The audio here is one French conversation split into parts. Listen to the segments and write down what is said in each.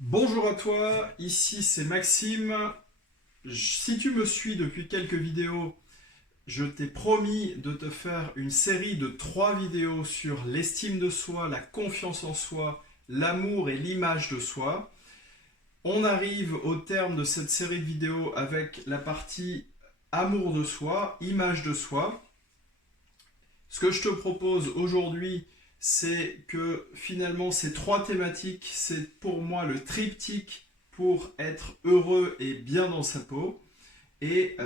Bonjour à toi, ici c'est Maxime. Si tu me suis depuis quelques vidéos, je t'ai promis de te faire une série de 3 vidéos sur l'estime de soi, la confiance en soi, l'amour et l'image de soi. On arrive au terme de cette série de vidéos avec la partie amour de soi, image de soi. Ce que je te propose aujourd'hui, c'est que finalement ces 3 thématiques, c'est pour moi le triptyque pour être heureux et bien dans sa peau. Et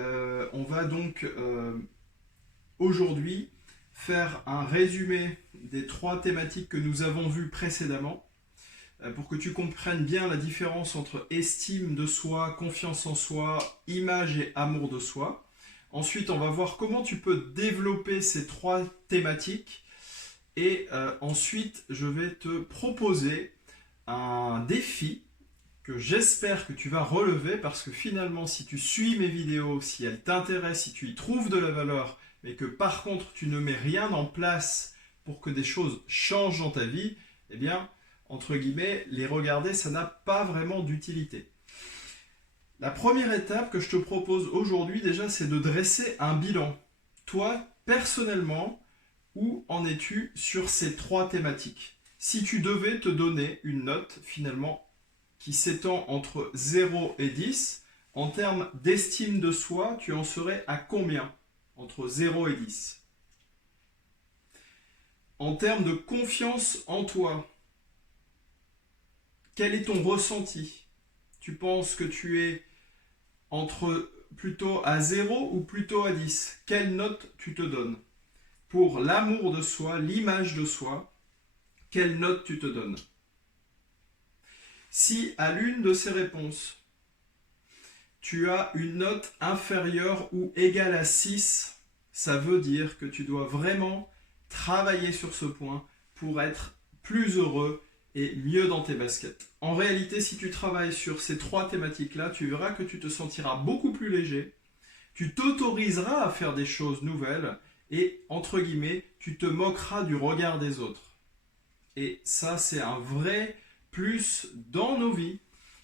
on va donc aujourd'hui faire un résumé des 3 thématiques que nous avons vues précédemment pour que tu comprennes bien la différence entre estime de soi, confiance en soi, image et amour de soi. Ensuite, on va voir comment tu peux développer ces 3 thématiques. Et ensuite, je vais te proposer un défi que j'espère que tu vas relever parce que finalement, si tu suis mes vidéos, si elles t'intéressent, si tu y trouves de la valeur, mais que par contre tu ne mets rien en place pour que des choses changent dans ta vie, eh bien, entre guillemets, les regarder, ça n'a pas vraiment d'utilité. La première étape que je te propose aujourd'hui déjà, c'est de dresser un bilan. Toi, personnellement, où en es-tu sur ces 3 thématiques? Si tu devais te donner une note finalement qui s'étend entre 0 et 10, en termes d'estime de soi, tu en serais à combien entre 0 et 10? En termes de confiance en toi, quel est ton ressenti? Tu penses que tu es entre plutôt à 0 ou plutôt à 10? Quelle note tu te donnes? Pour l'amour de soi, l'image de soi, quelle note tu te donnes? Si à l'une de ces réponses, tu as une note inférieure ou égale à 6, ça veut dire que tu dois vraiment travailler sur ce point pour être plus heureux et mieux dans tes baskets. En réalité, si tu travailles sur ces 3 thématiques-là, tu verras que tu te sentiras beaucoup plus léger, tu t'autoriseras à faire des choses nouvelles et, entre guillemets, tu te moqueras du regard des autres. Et ça, c'est un vrai plus dans nos vies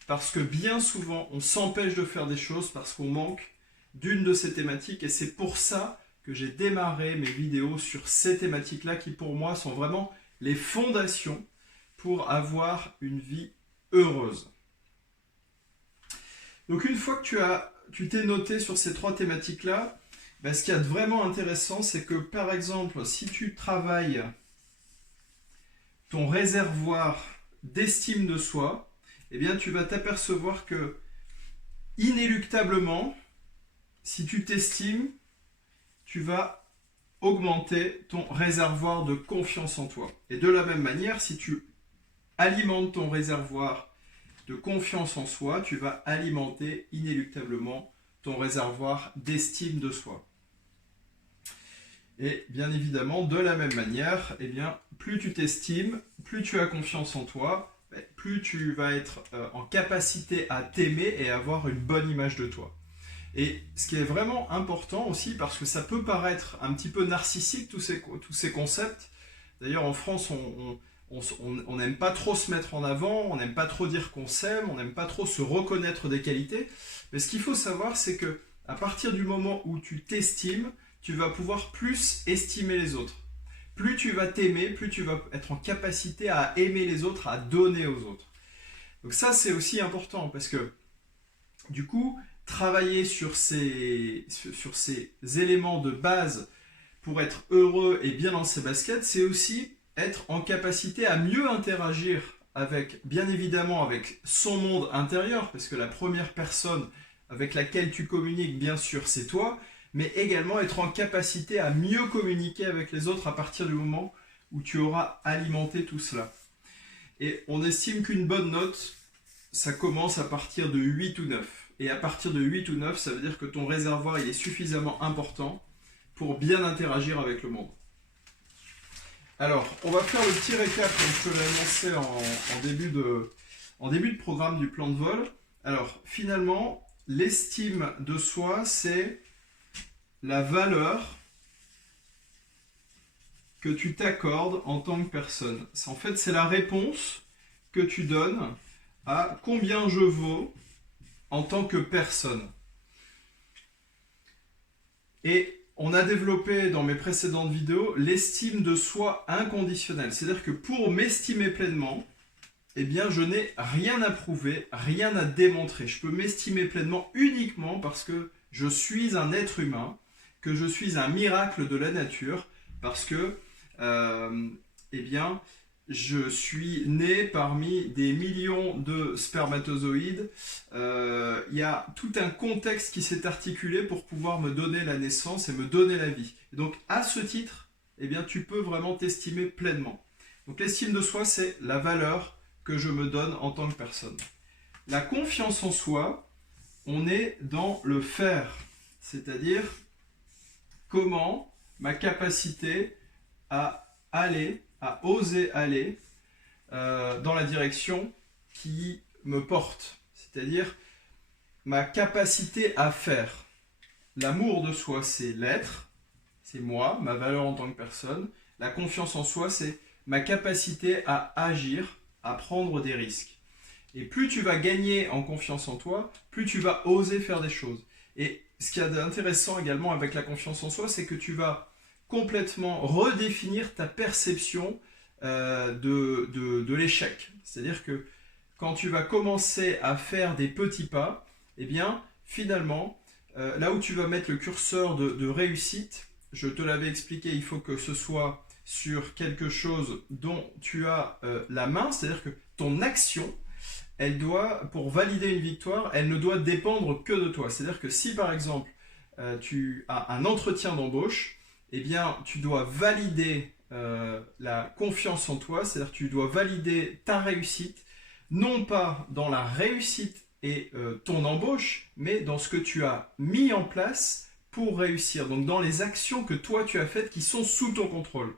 parce que bien souvent, on s'empêche de faire des choses parce qu'on manque d'une de ces thématiques. Et c'est pour ça que j'ai démarré mes vidéos sur ces thématiques-là qui, pour moi, sont vraiment les fondations pour avoir une vie heureuse. Donc, une fois que tu t'es noté sur ces 3 thématiques-là, ben, ce qui est vraiment intéressant, c'est que, par exemple, si tu travailles ton réservoir d'estime de soi, eh bien, tu vas t'apercevoir que inéluctablement, si tu t'estimes, tu vas augmenter ton réservoir de confiance en toi. Et de la même manière, si tu alimentes ton réservoir de confiance en soi, tu vas alimenter inéluctablement ton réservoir d'estime de soi. Et bien évidemment, de la même manière, eh bien, plus tu t'estimes, plus tu as confiance en toi, plus tu vas être en capacité à t'aimer et avoir une bonne image de toi. Et ce qui est vraiment important aussi, parce que ça peut paraître un petit peu narcissique, tous ces concepts. D'ailleurs, en France, on n'aime pas trop se mettre en avant, on n'aime pas trop dire qu'on s'aime, on n'aime pas trop se reconnaître des qualités. Mais ce qu'il faut savoir, c'est que à partir du moment où tu t'estimes, tu vas pouvoir plus estimer les autres. Plus tu vas t'aimer, plus tu vas être en capacité à aimer les autres, à donner aux autres. Donc ça, c'est aussi important parce que du coup, travailler sur ces éléments de base pour être heureux et bien dans ses baskets, c'est aussi être en capacité à mieux interagir avec, bien évidemment, avec son monde intérieur, parce que la première personne avec laquelle tu communiques, bien sûr, c'est toi, mais également être en capacité à mieux communiquer avec les autres à partir du moment où tu auras alimenté tout cela. Et on estime qu'une bonne note, ça commence à partir de 8 ou 9. Et à partir de 8 ou 9, ça veut dire que ton réservoir il est suffisamment important pour bien interagir avec le monde. Alors, on va faire le petit récap comme je te l'ai annoncé en début de programme du plan de vol. Alors, finalement, l'estime de soi, c'est la valeur que tu t'accordes en tant que personne. En fait, c'est la réponse que tu donnes à combien je vaux en tant que personne. Et on a développé dans mes précédentes vidéos l'estime de soi inconditionnelle. C'est-à-dire que pour m'estimer pleinement, eh bien, je n'ai rien à prouver, rien à démontrer. Je peux m'estimer pleinement uniquement parce que je suis un être humain, que je suis un miracle de la nature, parce que, eh bien, je suis né parmi des millions de spermatozoïdes. Il y a tout un contexte qui s'est articulé pour pouvoir me donner la naissance et me donner la vie. Et donc, à ce titre, eh bien, tu peux vraiment t'estimer pleinement. Donc, l'estime de soi, c'est la valeur que je me donne en tant que personne. La confiance en soi, on est dans le faire, c'est-à-dire comment ma capacité à aller, à oser aller dans la direction qui me porte, c'est-à-dire ma capacité à faire. L'amour de soi, c'est l'être, c'est moi, ma valeur en tant que personne. La confiance en soi, c'est ma capacité à agir, à prendre des risques. Et plus tu vas gagner en confiance en toi, plus tu vas oser faire des choses. Et ce qui est intéressant également avec la confiance en soi, c'est que tu vas complètement redéfinir ta perception de l'échec. C'est-à-dire que quand tu vas commencer à faire des petits pas, eh bien, finalement, là où tu vas mettre le curseur de réussite, je te l'avais expliqué, il faut que ce soit sur quelque chose dont tu as la main, c'est-à-dire que ton action, elle doit, pour valider une victoire, elle ne doit dépendre que de toi. C'est-à-dire que si par exemple, tu as un entretien d'embauche, eh bien, tu dois valider la confiance en toi, c'est-à-dire que tu dois valider ta réussite, non pas dans la réussite et ton embauche, mais dans ce que tu as mis en place pour réussir. Donc dans les actions que toi tu as faites qui sont sous ton contrôle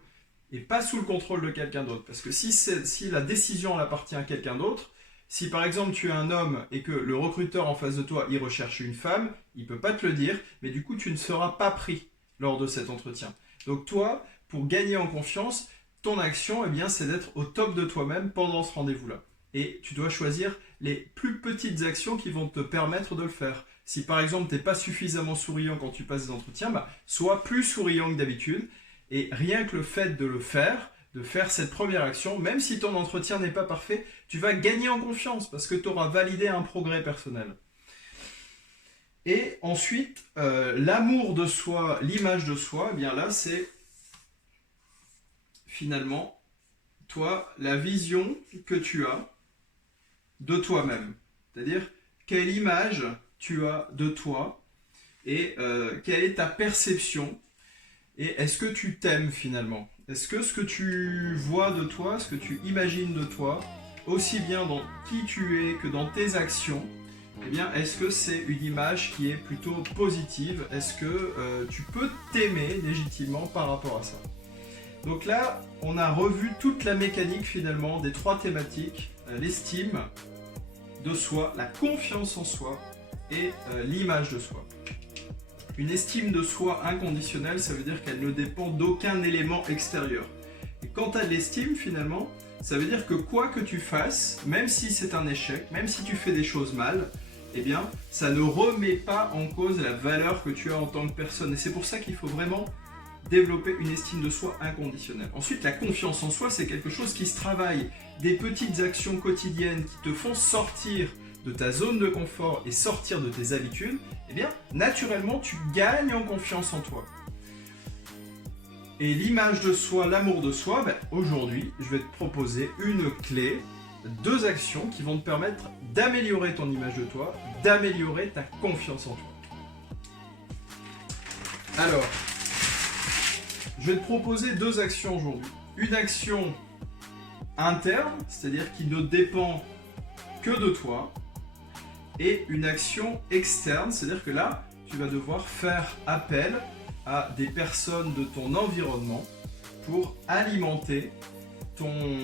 et pas sous le contrôle de quelqu'un d'autre. Parce que si la décision elle appartient à quelqu'un d'autre, si par exemple tu es un homme et que le recruteur en face de toi il recherche une femme, il ne peut pas te le dire, mais du coup tu ne seras pas pris lors de cet entretien. Donc toi, pour gagner en confiance, ton action, eh bien, c'est d'être au top de toi-même pendant ce rendez-vous-là. Et tu dois choisir les plus petites actions qui vont te permettre de le faire. Si par exemple tu n'es pas suffisamment souriant quand tu passes des entretiens, sois plus souriant que d'habitude. Et rien que le fait de le faire, de faire cette première action, même si ton entretien n'est pas parfait, tu vas gagner en confiance parce que tu auras validé un progrès personnel. Et ensuite, l'amour de soi, l'image de soi, eh bien là, c'est finalement, toi, la vision que tu as de toi-même. C'est-à-dire, quelle image tu as de toi et quelle est ta perception et est-ce que tu t'aimes finalement? Est-ce que ce que tu vois de toi, ce que tu imagines de toi, aussi bien dans qui tu es que dans tes actions, eh bien, est-ce que c'est une image qui est plutôt positive? Est-ce que tu peux t'aimer légitimement par rapport à ça? Donc là, on a revu toute la mécanique finalement des trois thématiques, l'estime de soi, la confiance en soi et l'image de soi. Une estime de soi inconditionnelle, ça veut dire qu'elle ne dépend d'aucun élément extérieur. Et quand tu as de l'estime finalement, ça veut dire que quoi que tu fasses, même si c'est un échec, même si tu fais des choses mal, eh bien, ça ne remet pas en cause la valeur que tu as en tant que personne. Et c'est pour ça qu'il faut vraiment développer une estime de soi inconditionnelle. Ensuite, la confiance en soi, c'est quelque chose qui se travaille. Des petites actions quotidiennes qui te font sortir de ta zone de confort et sortir de tes habitudes, eh bien, naturellement, tu gagnes en confiance en toi. Et l'image de soi, l'amour de soi, aujourd'hui, je vais te proposer une clé, 2 actions qui vont te permettre d'améliorer ton image de toi, d'améliorer ta confiance en toi. Alors, je vais te proposer 2 actions aujourd'hui. Une action interne, c'est-à-dire qui ne dépend que de toi, et une action externe, c'est-à-dire que là, tu vas devoir faire appel à des personnes de ton environnement pour alimenter ton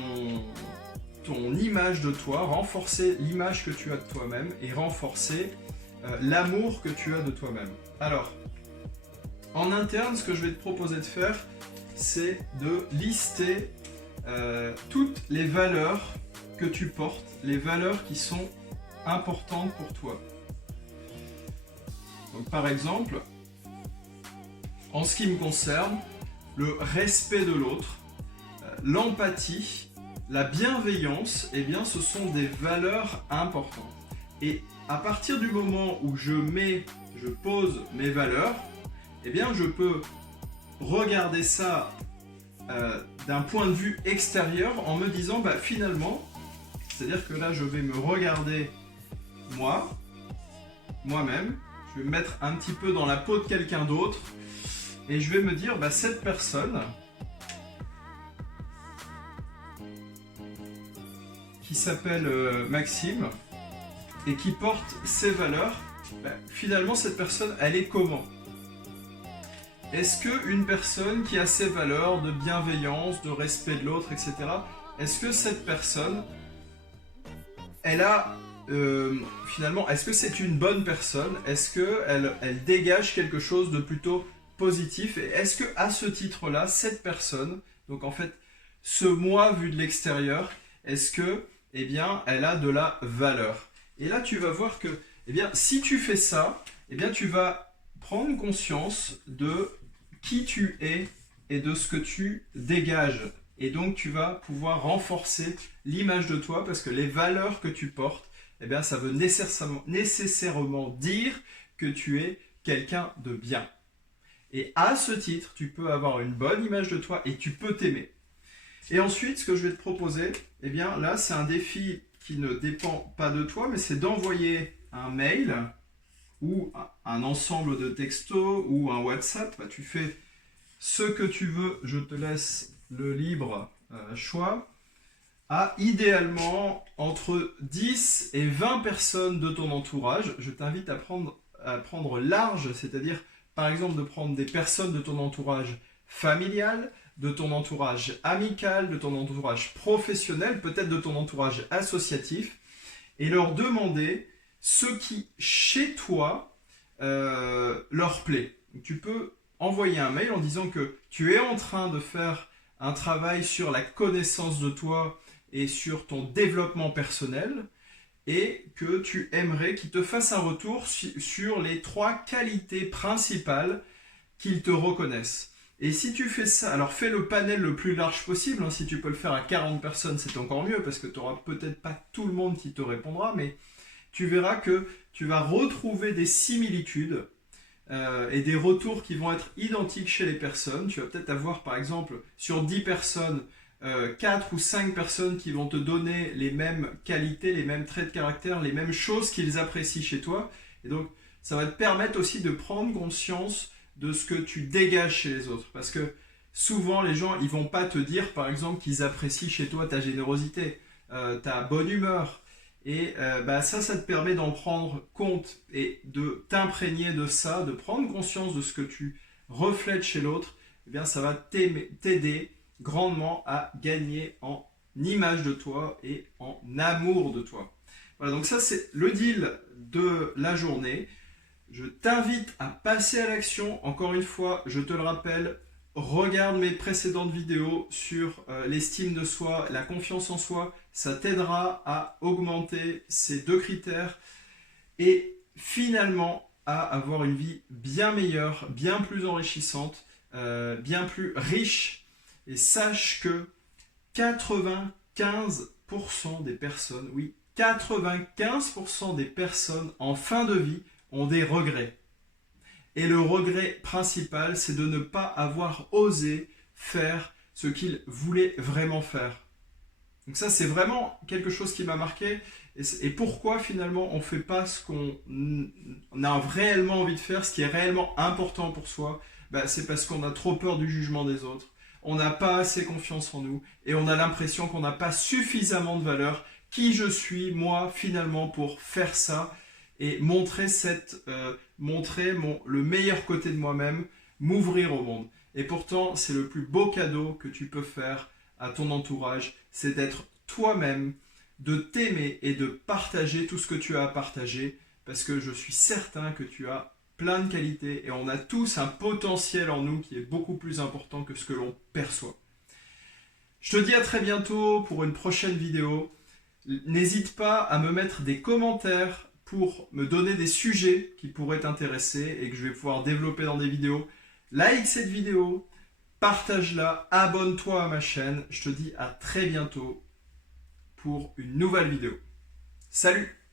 image de toi, renforcer l'image que tu as de toi-même et renforcer l'amour que tu as de toi-même. Alors, en interne, ce que je vais te proposer de faire, c'est de lister toutes les valeurs que tu portes, les valeurs qui sont importantes pour toi. Donc, par exemple, en ce qui me concerne, le respect de l'autre, l'empathie, la bienveillance, eh bien, ce sont des valeurs importantes. Et à partir du moment où je pose mes valeurs, eh bien, je peux regarder ça d'un point de vue extérieur en me disant, bah, finalement, c'est-à-dire que là, je vais me regarder moi-même, je vais me mettre un petit peu dans la peau de quelqu'un d'autre et je vais me dire, bah, cette personne qui s'appelle Maxime et qui porte ses valeurs, bah, finalement, cette personne, elle est comment ? Est-ce qu'une personne qui a ses valeurs de bienveillance, de respect de l'autre, etc., est-ce que cette personne, elle a, finalement, est-ce que c'est une bonne personne? Est-ce qu'elle dégage quelque chose de plutôt positif? Et est-ce qu'à ce titre-là, cette personne, donc en fait, ce moi vu de l'extérieur, est-ce que, eh bien, elle a de la valeur? Et là, tu vas voir que, eh bien, si tu fais ça, eh bien, tu vas prendre conscience de qui tu es et de ce que tu dégages. Et donc, tu vas pouvoir renforcer l'image de toi parce que les valeurs que tu portes, eh bien, ça veut nécessairement dire que tu es quelqu'un de bien. Et à ce titre, tu peux avoir une bonne image de toi et tu peux t'aimer. Et ensuite, ce que je vais te proposer, eh bien, là, c'est un défi qui ne dépend pas de toi, mais c'est d'envoyer un mail ou un ensemble de textos ou un WhatsApp. Bah, tu fais ce que tu veux, je te laisse le libre choix, à idéalement entre 10 et 20 personnes de ton entourage. Je t'invite à prendre large, c'est-à-dire par exemple de prendre des personnes de ton entourage familial, de ton entourage amical, de ton entourage professionnel, peut-être de ton entourage associatif, et leur demander ce qui, chez toi, leur plaît. Tu peux envoyer un mail en disant que tu es en train de faire un travail sur la connaissance de toi et sur ton développement personnel et que tu aimerais qu'il te fasse un retour sur les 3 qualités principales qu'ils te reconnaissent. Et si tu fais ça, alors fais le panel le plus large possible, hein, si tu peux le faire à 40 personnes, c'est encore mieux parce que tu n'auras peut-être pas tout le monde qui te répondra, mais tu verras que tu vas retrouver des similitudes et des retours qui vont être identiques chez les personnes. Tu vas peut-être avoir par exemple sur 10 personnes, 4 ou 5 personnes qui vont te donner les mêmes qualités, les mêmes traits de caractère, les mêmes choses qu'ils apprécient chez toi. Et donc ça va te permettre aussi de prendre conscience de ce que tu dégages chez les autres. Parce que souvent les gens ils vont pas te dire par exemple qu'ils apprécient chez toi ta générosité, ta bonne humeur. Et ça te permet d'en prendre compte et de t'imprégner de ça, de prendre conscience de ce que tu reflètes chez l'autre. Eh bien, ça va t'aider grandement à gagner en image de toi et en amour de toi. Voilà, donc ça c'est le deal de la journée. Je t'invite à passer à l'action. Encore une fois, je te le rappelle, regarde mes précédentes vidéos sur l'estime de soi, la confiance en soi. Ça t'aidera à augmenter ces 2 critères et finalement à avoir une vie bien meilleure, bien plus enrichissante, bien plus riche. Et sache que 95% des personnes, oui, 95% des personnes en fin de vie ont des regrets. Et le regret principal, c'est de ne pas avoir osé faire ce qu'ils voulaient vraiment faire. Donc ça, c'est vraiment quelque chose qui m'a marqué. Et pourquoi finalement on ne fait pas ce qu'on a réellement envie de faire, ce qui est réellement important pour soi, c'est parce qu'on a trop peur du jugement des autres. On n'a pas assez confiance en nous et on a l'impression qu'on n'a pas suffisamment de valeur. Qui je suis, moi, finalement, pour faire ça et montrer le meilleur côté de moi-même, m'ouvrir au monde. Et pourtant, c'est le plus beau cadeau que tu peux faire à ton entourage, c'est d'être toi-même, de t'aimer et de partager tout ce que tu as à partager, parce que je suis certain que tu as plein de qualités et on a tous un potentiel en nous qui est beaucoup plus important que ce que l'on perçoit. Je te dis à très bientôt pour une prochaine vidéo. N'hésite pas à me mettre des commentaires pour me donner des sujets qui pourraient t'intéresser et que je vais pouvoir développer dans des vidéos. Like cette vidéo, partage-la, abonne-toi à ma chaîne. Je te dis à très bientôt pour une nouvelle vidéo. Salut!